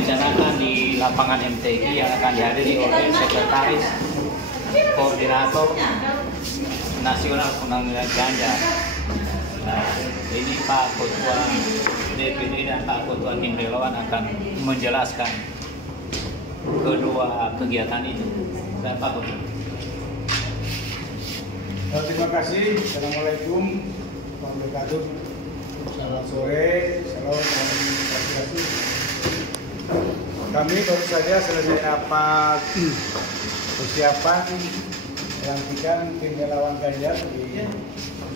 direncanakan di lapangan MTI yang akan dihadiri oleh Sekretaris Koordinator Nasional Penanggulangan Ganja. Nah, ini Pak Ketua DPD dan Pak Ketua Tim Relawan akan menjelaskan kedua kegiatan ini. Dan Pak Ketua. Terima kasih. Assalamualaikum warahmatullahi wabarakatuh. Selamat sore. Assalamualaikum warahmatullahi wabarakatuh. Kami baru saja selesai rapat persiapan pelantikan tim relawan Ganjar di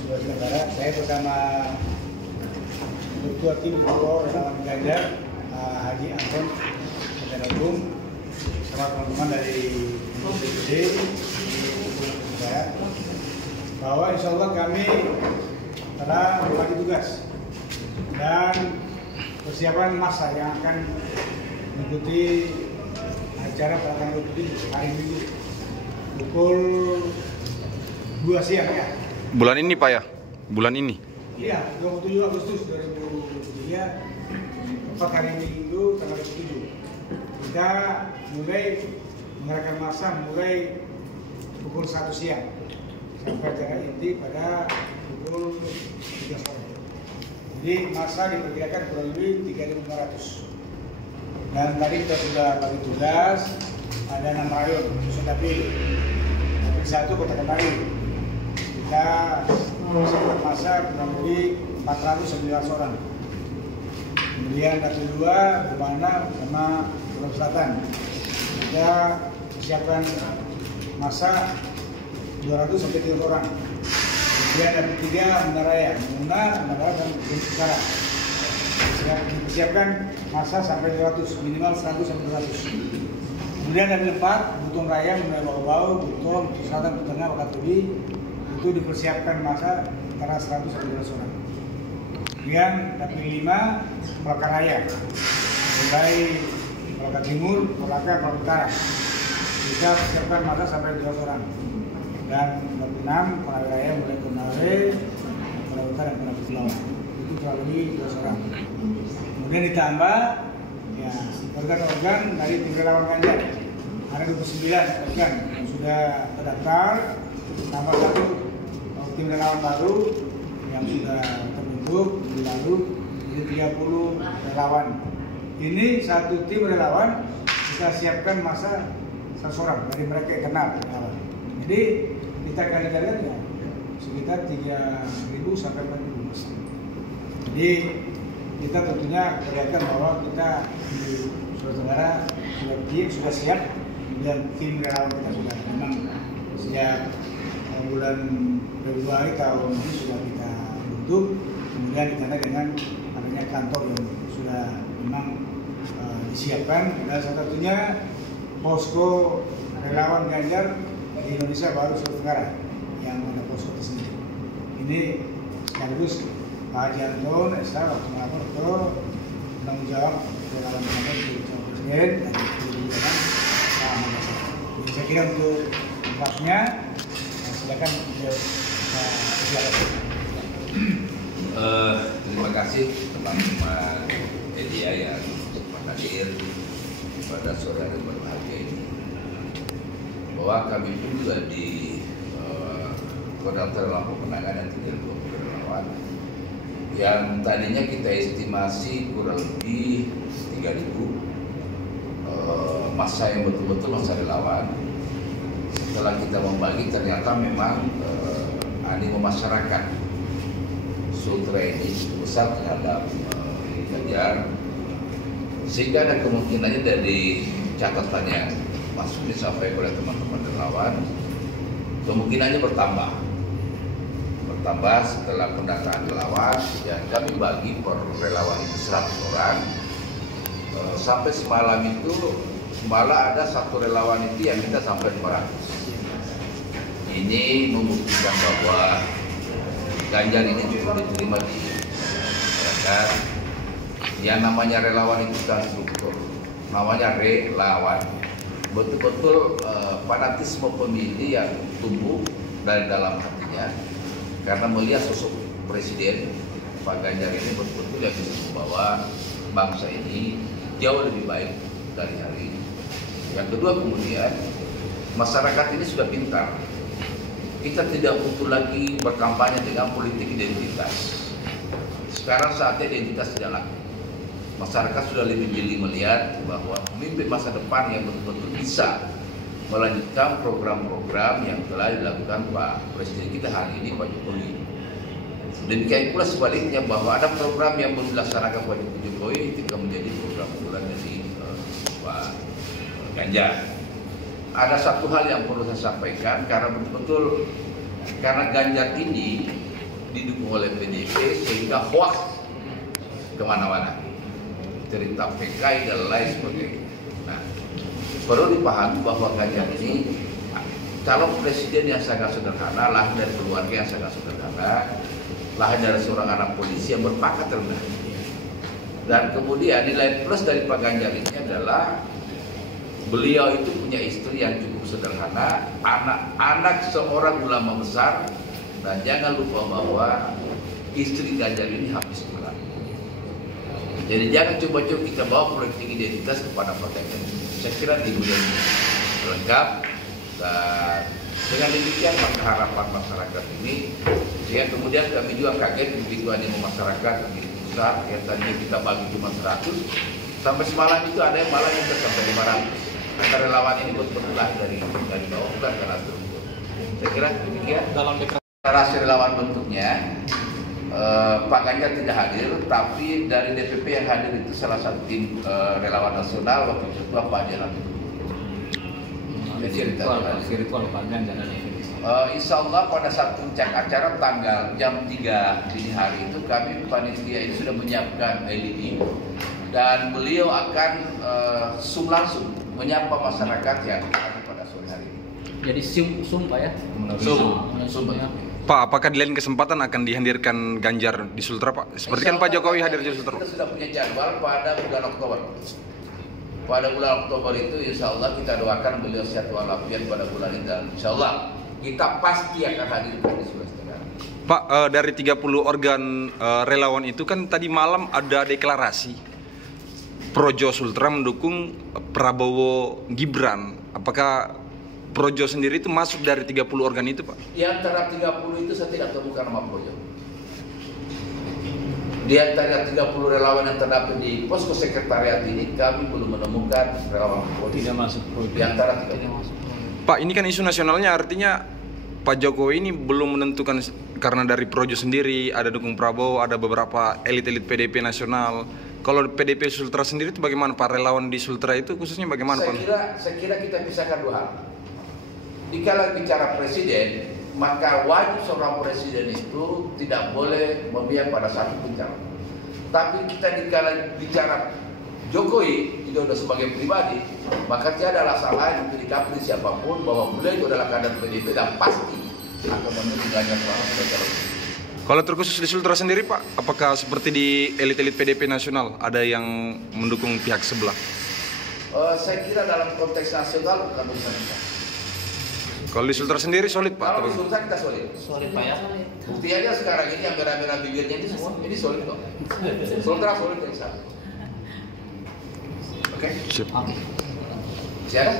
Sulawesi Tenggara. Saya bersama Ketua Tim Relawan Ganjar, Haji Anton Ketenagum, sama teman-teman dari DPD, bahwa insya Allah kami telah berbagi tugas dan persiapan massa yang akan mengikuti acara pada tanggal 27 hari Minggu pukul 2 siang ya. Bulan ini Pak ya? Bulan ini? Iya, 27 Agustus 2023, tepat hari Minggu tanggal 27. Kita mulai mengerahkan massa mulai pukul 1 siang sampai acara inti pada pukul 3 sore. Jadi massa diperkirakan kurang lebih 3.500. Dan tadi kita sudah bagi tugas, ada 6 rayon sudah pilih. Satu Kota Kendari. Kita siapkan massa kurang lebih 419 orang. Kemudian dapil 2 Bumana sama Pulau Selatan. Kita siapkan massa 200 sampai 300 orang. Kemudian dapil 3 Menaraya, Menara dan Utara. Disiapkan massa sampai 200, minimal 100 sampai 200. Kemudian dapil 4 Buton Raya, Mulai Bau-Bau, Buton, Selatan, Tengah, Wakatobi, itu dipersiapkan massa antara 100 sampai 200 orang. Kemudian dapil 5 Malaka Raya, mulai Malaka Timur, Malaka, Malaka Utara. Kita persiapkan massa sampai 200 orang. Dan dapil 6 Konawe Raya, mulai Konawe, Konawe Utara, dan Konawe Selatan. Itu kurang lebih 200 orang. Kemudian ditambah ya organ-organ dari tim relawan Ganjar. Ada 29 organ yang sudah terdaftar, tambah 1 tim relawan baru yang sudah terbentuk lalu jadi 30 relawan. Ini satu tim relawan kita siapkan massa 100 orang dari mereka yang kenal relawan. Jadi kita kali-kalian ya sekitar 3.000 sampai 4.000 massa. Jadi kita tentunya kelihatan bahwa kita di Sulawesi Tenggara sudah siap, dan tim relawan kita sudah memang sejak bulan Februari tahun ini sudah kita bentuk, kemudian ditandai dengan adanya kantor yang sudah memang disiapkan, dan salah satunya posko relawan Ganjar di Indonesia baru Sulawesi Tenggara yang ada posko tersendiri. Ini sekaligus Pak Haji Anton, waktu melapor ke penanggung jawab relawan Ganjar di Presiden dan di Pak Ahmad Basar. Saya kira untuk tempatnya silakan terima kasih teman-teman media yang hadir pada sore hari berbahagia ini. Bahwa kami pun juga di Koordinator Relawan Pemenangan yang 30 relawan yang tadinya kita estimasi kurang lebih 3.000 massa yang betul-betul massa relawan. Setelah kita membagi ternyata memang animo masyarakat Sultra ini besar terhadap Ganjar, sehingga ada kemungkinannya dari catatan yang masuk disampaikan oleh teman-teman relawan, kemungkinannya bertambah setelah pendataan relawan yang kami bagi per relawan itu 100 orang. Sampai semalam itu malah ada satu relawan itu yang kita sampai 400. Ini membuktikan bahwa Ganjar ini cukup diterima di masyarakat. Yang namanya relawan itu kan struktur, namanya relawan. Betul-betul fanatisme pemilih yang tumbuh dari dalam hatinya karena melihat sosok Presiden Pak Ganjar ini betul-betul yang bisa membawa bangsa ini jauh lebih baik dari hari ini. Yang kedua kemudian, masyarakat ini sudah pintar. Kita tidak butuh lagi berkampanye dengan politik identitas. Sekarang saatnya identitas tidak laku. Masyarakat sudah lebih jeli melihat bahwa pemimpin masa depan yang betul-betul bisa melanjutkan program-program yang telah dilakukan Pak Presiden kita hari ini, Pak Jokowi. Demikian pula sebaliknya bahwa ada program yang belum dilaksanakan Pak Jokowi ketika menjadi program unggulan dari Pak Ganjar. Ada satu hal yang perlu saya sampaikan karena betul-betul karena Ganjar ini didukung oleh PDIP sehingga hoax kemana-mana, cerita PKI dan lain sebagainya. Nah, perlu dipahami bahwa Ganjar ini calon presiden yang sangat sederhana, lahir dari keluarga yang sangat sederhana, lahir dari seorang anak polisi yang berpangkat rendah. Dan kemudian nilai plus dari Pak Ganjar ini adalah beliau itu punya istri yang cukup sederhana, anak-anak seorang ulama besar, dan jangan lupa bahwa istri Ganjar ini habis pulang. Jadi jangan coba-coba kita bawa politik identitas kepada partai ini. Saya kira kemudian lengkap, dan dengan demikian maka harapan masyarakat ini, ya kemudian kami juga kaget begitu animo masyarakat begitu besar, yang tadinya kita bagi cuma 100, sampai semalam itu ada yang malah yang sampai 500. Maka relawan ini betul-betul dari bawah, bukan karena struktur. Saya kira demikian. Dalam deklarasi relawan bentuknya, Pak Ganjar tidak hadir, tapi dari DPP yang hadir itu salah satu tim relawan nasional, wakil ketua Pak Jalan. Jadi ritual Pak Ganjar. Insya Allah pada saat puncak acara tanggal jam 3 dini hari itu kami panitia ini sudah menyiapkan LED dan beliau akan langsung menyapa masyarakat yang ada pada sore hari ini. Jadi Zoom Pak ya? Zoom. Pak, apakah di lain kesempatan akan dihadirkan Ganjar di Sultra, Pak? Seperti kan Pak Jokowi hadir di Sultra. Kita sudah punya jadwal pada bulan Oktober. Pada bulan Oktober itu insya Allah kita doakan beliau sehat walafiat pada bulan ini, dan insya Allah kita pasti akan hadirkan di Sulawesi Tenggara. Pak, dari 30 organ relawan itu kan tadi malam ada deklarasi Projo Sultra mendukung Prabowo Gibran. Apakah Projo sendiri itu masuk dari 30 organ itu, Pak? Di antara 30 itu saya tidak temukan nama Projo. Di antara 30 relawan yang terdapat di posko sekretariat ini, kami belum menemukan relawan Projo. Tidak masuk Projo. Di antara 30. Pak, ini kan isu nasionalnya, artinya Pak Jokowi ini belum menentukan, karena dari Projo sendiri ada dukung Prabowo, ada beberapa elit-elit PDP nasional. Kalau PDP Sultra sendiri itu bagaimana Pak? Relawan di Sultra itu khususnya bagaimana Pak? Saya kira kita pisahkan dua hal. Dikala bicara presiden, maka wajib seorang presiden itu tidak boleh memihak pada satu calon. Tapi kita dikala bicara Jokowi Widodo sebagai pribadi, maka tiada salah untuk dikapri siapapun bahwa beliau itu adalah kader PDIP dan pasti akan memilih Ganjar Pranowo sebagai calon. Kalau terkhusus di Sultra sendiri Pak, apakah seperti di elit-elit PDP nasional ada yang mendukung pihak sebelah? Saya kira dalam konteks nasional bukan urusan kita. Kalau di Sultra sendiri solid Pak? Kalau di Sultra kita solid. Solid Pak ya? Bukti aja sekarang ini yang merah-merah bibirnya ini semua, ini solid kok. Sultra solid yang sana. Oke? Siap. Siapa?